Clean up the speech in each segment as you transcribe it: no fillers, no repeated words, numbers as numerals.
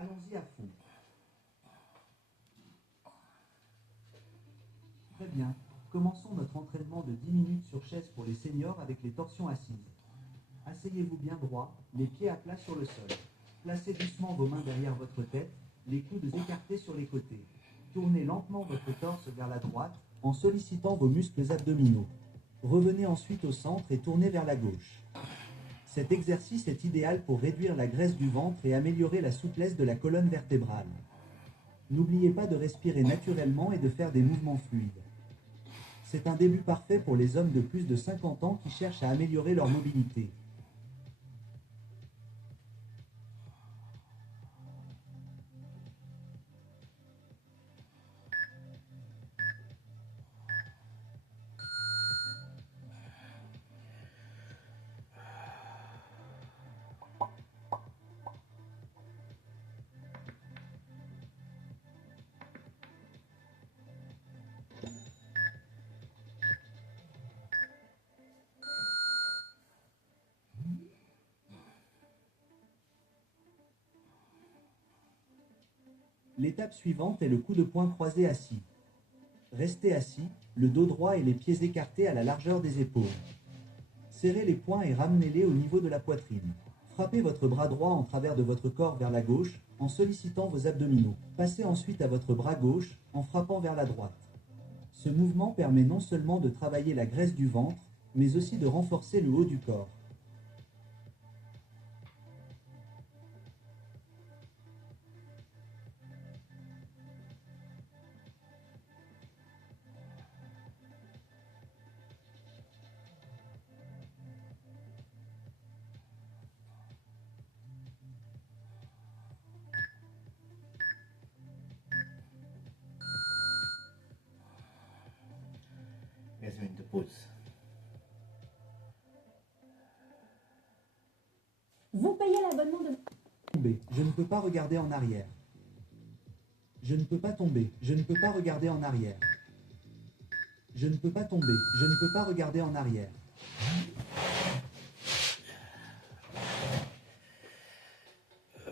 Allons-y à fond. Très bien. Commençons notre entraînement de 10 minutes sur chaise pour les seniors avec les torsions assises. Asseyez-vous bien droit, les pieds à plat sur le sol. Placez doucement vos mains derrière votre tête, les coudes écartés sur les côtés. Tournez lentement votre torse vers la droite en sollicitant vos muscles abdominaux. Revenez ensuite au centre et tournez vers la gauche. Cet exercice est idéal pour réduire la graisse du ventre et améliorer la souplesse de la colonne vertébrale. N'oubliez pas de respirer naturellement et de faire des mouvements fluides. C'est un début parfait pour les hommes de plus de 50 ans qui cherchent à améliorer leur mobilité. L'étape suivante est le coup de poing croisé assis. Restez assis, le dos droit et les pieds écartés à la largeur des épaules. Serrez les poings et ramenez-les au niveau de la poitrine. Frappez votre bras droit en travers de votre corps vers la gauche en sollicitant vos abdominaux. Passez ensuite à votre bras gauche en frappant vers la droite. Ce mouvement permet non seulement de travailler la graisse du ventre, mais aussi de renforcer le haut du corps. Measuring the pulse. Vous payez l'abonnement de... Tomber. Je ne peux pas regarder en arrière. Je ne peux pas tomber. Je ne peux pas regarder en arrière. Je ne peux pas tomber. Je ne peux pas regarder en arrière.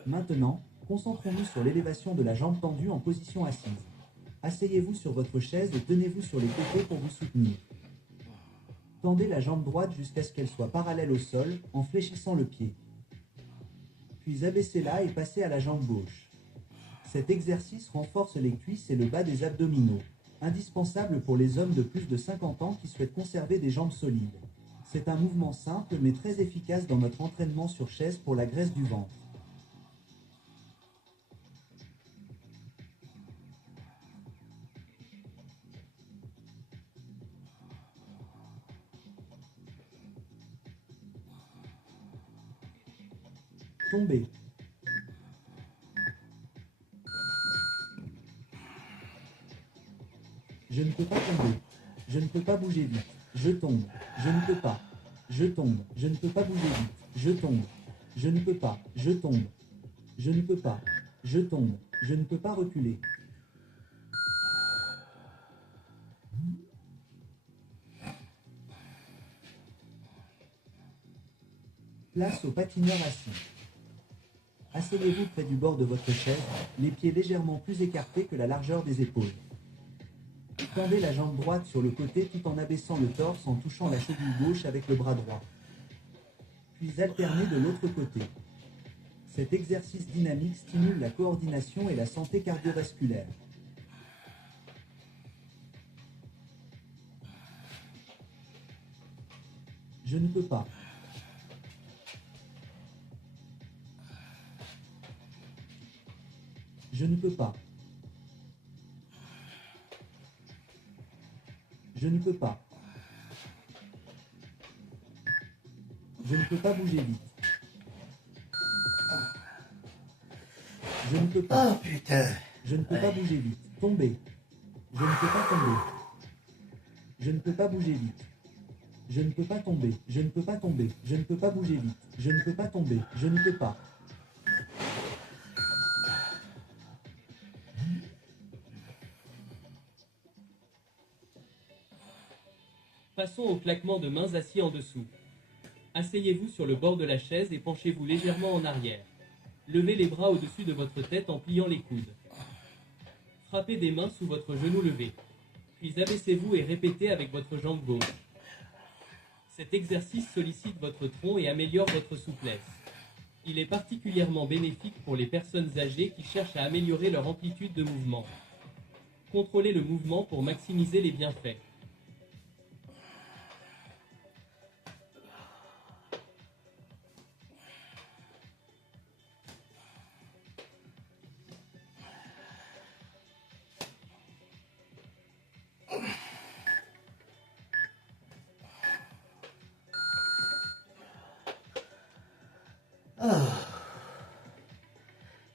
Maintenant, concentrons-nous sur l'élévation de la jambe tendue en position assise. Asseyez-vous sur votre chaise et tenez-vous sur les côtés pour vous soutenir. Tendez la jambe droite jusqu'à ce qu'elle soit parallèle au sol en fléchissant le pied. Puis abaissez-la et passez à la jambe gauche. Cet exercice renforce les cuisses et le bas des abdominaux, indispensable pour les hommes de plus de 50 ans qui souhaitent conserver des jambes solides. C'est un mouvement simple mais très efficace dans notre entraînement sur chaise pour la graisse du ventre. Tomber. Je ne peux pas tomber. Je ne peux pas bouger vite. Je tombe. Je ne peux pas. Je tombe. Je ne peux pas bouger vite. Je tombe. Je ne peux pas. Je tombe. Je ne peux pas. Je tombe. Je ne peux pas reculer. Place au patineur assis. Asseyez-vous près du bord de votre chaise, les pieds légèrement plus écartés que la largeur des épaules. Tendez la jambe droite sur le côté tout en abaissant le torse en touchant la cheville gauche avec le bras droit. Puis alternez de l'autre côté. Cet exercice dynamique stimule la coordination et la santé cardiovasculaire. Je ne peux pas. Je ne peux pas. Je ne peux pas. Je ne peux pas bouger vite. Je ne peux pas. Oh putain. Je ne peux pas bouger vite. Tomber. Je ne peux pas tomber. Je ne peux pas bouger vite. Je ne peux pas tomber. Je ne peux pas tomber. Je ne peux pas bouger vite. Je ne peux pas tomber. Je ne peux pas. Passons au claquement de mains assis en dessous. Asseyez-vous sur le bord de la chaise et penchez-vous légèrement en arrière. Levez les bras au-dessus de votre tête en pliant les coudes. Frappez des mains sous votre genou levé. Puis abaissez-vous et répétez avec votre jambe gauche. Cet exercice sollicite votre tronc et améliore votre souplesse. Il est particulièrement bénéfique pour les personnes âgées qui cherchent à améliorer leur amplitude de mouvement. Contrôlez le mouvement pour maximiser les bienfaits.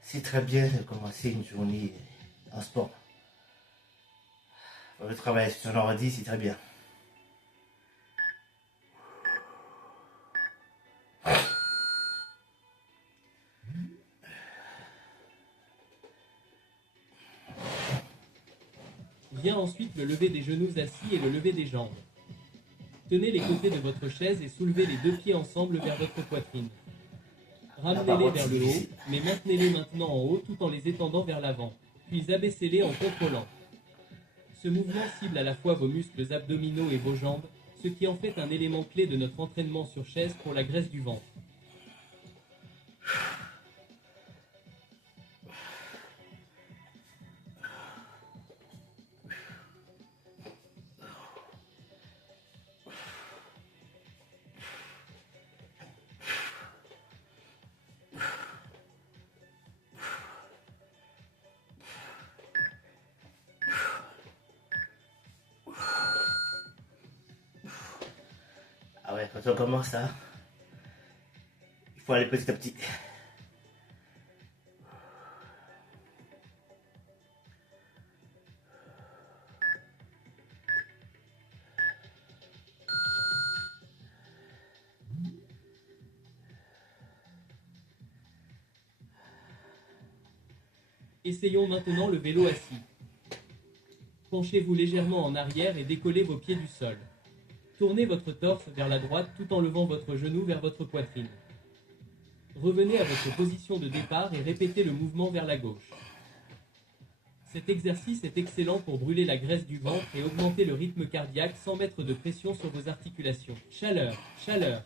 C'est très bien de commencer une journée en sport. Le travail sur son ordi, c'est très bien. Vient ensuite le lever des genoux assis et le lever des jambes. Tenez les côtés de votre chaise et soulevez les deux pieds ensemble vers votre poitrine. Ramenez-les vers le haut, mais maintenez-les maintenant en haut tout en les étendant vers l'avant, puis abaissez-les en contrôlant. Ce mouvement cible à la fois vos muscles abdominaux et vos jambes, ce qui en fait un élément clé de notre entraînement sur chaise pour la graisse du ventre. Ah ouais, quand on commence, hein, il faut aller petit à petit. Essayons maintenant le vélo assis. Penchez-vous légèrement en arrière et décollez vos pieds du sol. Tournez votre torse vers la droite tout en levant votre genou vers votre poitrine. Revenez à votre position de départ et répétez le mouvement vers la gauche. Cet exercice est excellent pour brûler la graisse du ventre et augmenter le rythme cardiaque sans mettre de pression sur vos articulations. Chaleur, chaleur.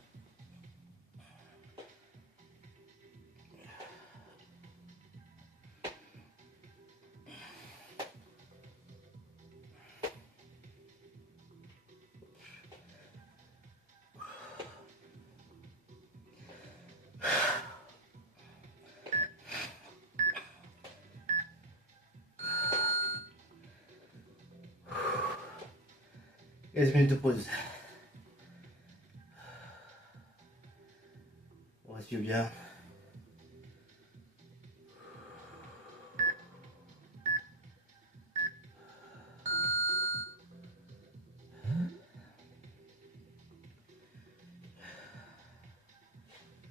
Et 15 minutes de pause. On respire bien.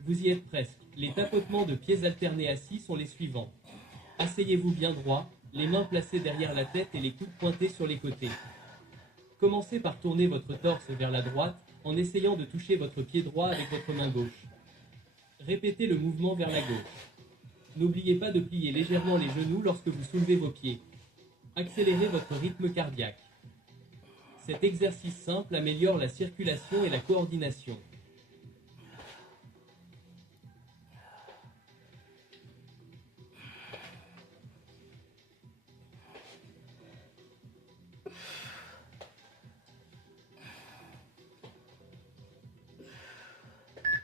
Vous y êtes presque. Les tapotements de pieds alternés assis sont les suivants. Asseyez-vous bien droit, les mains placées derrière la tête et les coudes pointés sur les côtés. Commencez par tourner votre torse vers la droite en essayant de toucher votre pied droit avec votre main gauche. Répétez le mouvement vers la gauche. N'oubliez pas de plier légèrement les genoux lorsque vous soulevez vos pieds. Accélérez votre rythme cardiaque. Cet exercice simple améliore la circulation et la coordination.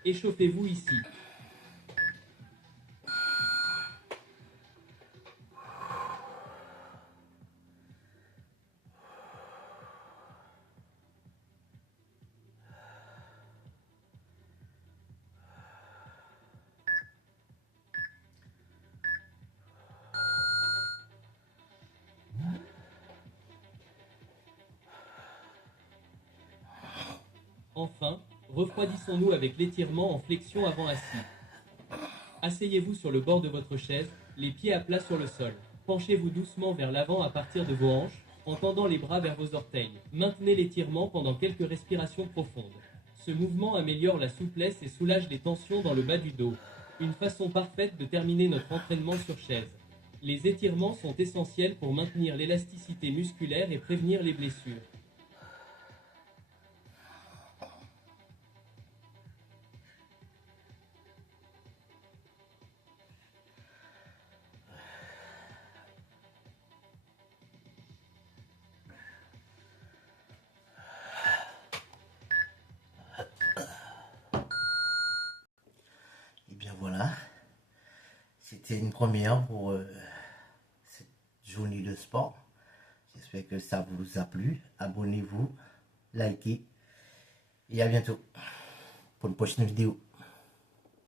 Échauffez-vous ici. Enfin, refroidissons-nous avec l'étirement en flexion avant assis. Asseyez-vous sur le bord de votre chaise, les pieds à plat sur le sol. Penchez-vous doucement vers l'avant à partir de vos hanches, en tendant les bras vers vos orteils. Maintenez l'étirement pendant quelques respirations profondes. Ce mouvement améliore la souplesse et soulage les tensions dans le bas du dos. Une façon parfaite de terminer notre entraînement sur chaise. Les étirements sont essentiels pour maintenir l'élasticité musculaire et prévenir les blessures. Et bien voilà, c'était une première pour cette journée de sport. J'espère que ça vous a plu. Abonnez-vous, likez et à bientôt pour une prochaine vidéo.